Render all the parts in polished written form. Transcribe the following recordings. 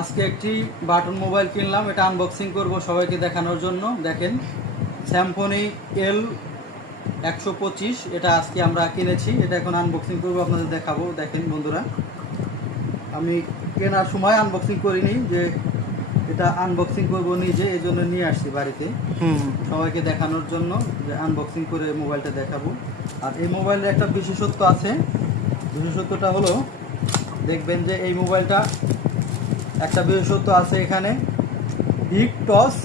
আজকে একটি button mobile কিনলাম, এটা আনবক্সিং করব সবাইকে দেখানোর জন্য। দেখেন, স্যামসং L125, এটা আজকে আমরা কিনেছি। এটা এখন আনবক্সিং করব, আপনাদের দেখাবো। দেখেন বন্ধুরা, আমি কেনার সময় আনবক্সিং করিনি, যে এটা আনবক্সিং করব নিজে, এই জন্য নিয়ে আসছি বাড়িতে সবাইকে দেখানোর জন্য, যে আনবক্সিং করে মোবাইলটা দেখাবো। আর এই মোবাইলের একটা বিশেষত্ব আছে। বিশেষত্বটা হলো, দেখবেন যে এই মোবাইলটা একটা বিশেষত্ব আছে এখানে, বিগ টস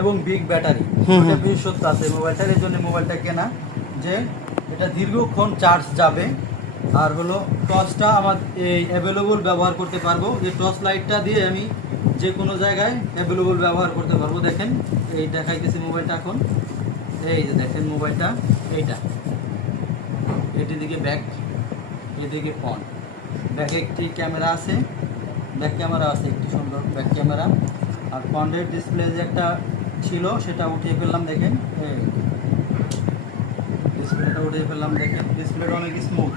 এবং বিগ ব্যাটারি। এটা বিশেষত্ব আছে মোবাইলটার, এই জন্য মোবাইলটা কেনা, যে এটা দীর্ঘক্ষণ চার্জ যাবে। আর হলো টর্চটা আমার এই অ্যাভেলেবল ব্যবহার করতে পারবো, যে টর্চ লাইটটা দিয়ে আমি যে কোনো জায়গায় অ্যাভেলেবল ব্যবহার করতে পারবো। দেখেন, এই দেখাইতেছি মোবাইলটা এখন। এই যে দেখেন মোবাইলটা, এইটা এটির দিকে ব্যাক, এদিকে ফ্রন্ট। ব্যাকে একটি ক্যামেরা আছে, ব্যাক ক্যামেরা আছে, একটি সুন্দর ব্যাক ক্যামেরা। আর ফ্রন্টের ডিসপ্লে যে একটা ছিল সেটা উঠিয়ে ফেললাম। দেখেন, এই ডিসপ্লেটা উঠিয়ে ফেললাম। দেখেন, ডিসপ্লেটা অনেক স্মুথ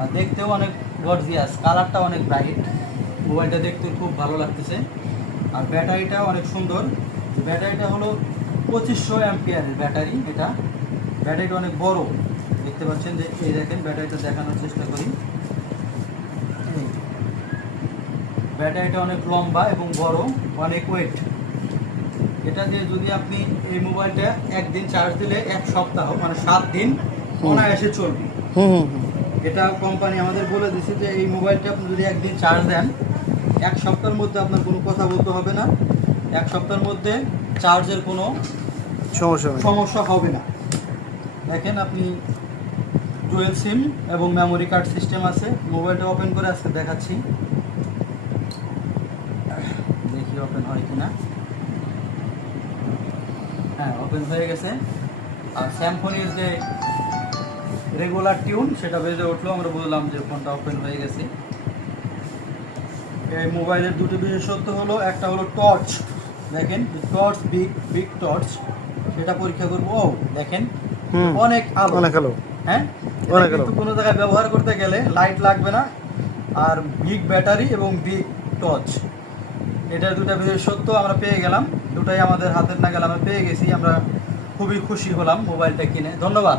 আর দেখতেও অনেক গর্জিয়াস, কালারটা অনেক ব্রাইট। মোবাইলটা দেখতে খুব ভালো লাগতেছে। আর ব্যাটারিটা অনেক সুন্দর। ব্যাটারিটা হলো 2500 অ্যাম্পিয়ারের ব্যাটারি। এটা ব্যাটারিটা অনেক বড়, দেখতে পাচ্ছেন। যে এই দেখেন, ব্যাটারিটা দেখানোর চেষ্টা করি। ব্যাটারিটা অনেক লম্বা এবং বড়, অনেক ওয়েট। এটা দিয়ে যদি আপনি এই মোবাইলটা একদিন চার্জ দিলে 1 সপ্তাহ, মানে 7 দিন অনায়াসে চলবে। এটা কোম্পানি আমাদের বলে দিছে যে এই মোবাইলটা আপনি যদি একদিন চার্জ দেন, 1 সপ্তাহের মধ্যে আপনার কোনো কথা বলতে হবে না। 1 সপ্তাহের মধ্যে চার্জের কোনো সমস্যা হবে না। দেখেন, আপনি ডুয়েল সিম এবং মেমোরি কার্ড সিস্টেম আছে। মোবাইলটা ওপেন করে আজকে দেখাচ্ছি, দেখি ওপেন হয় কিনা। হ্যাঁ, ওপেন হয়ে গেছে। আর স্যামসংয়ের যে রেগুলার টিউন সেটা বেজে উঠলো, আমরা বললাম যে ফোনটা ওপেন হয়ে গেছে। এই মোবাইলের দুটো বিশেষত্ব হলো, একটা হলো টর্চ। দেখেন, টর্চ, বিগ টর্চ, সেটা পরীক্ষা করবো। ও দেখেন, অনেক আলো, অনেক আলো। হ্যাঁ, কিন্তু কোনো জায়গায় ব্যবহার করতে গেলে লাইট লাগবে না। আর বিগ ব্যাটারি এবং বিগ টর্চ, এটার দুটা বিশেষত্ব আমরা পেয়ে গেলাম। দুটাই আমাদের হাতের নাগালে আমরা পেয়ে গেছি। আমরা খুবই খুশি হলাম মোবাইলটা কিনে। ধন্যবাদ।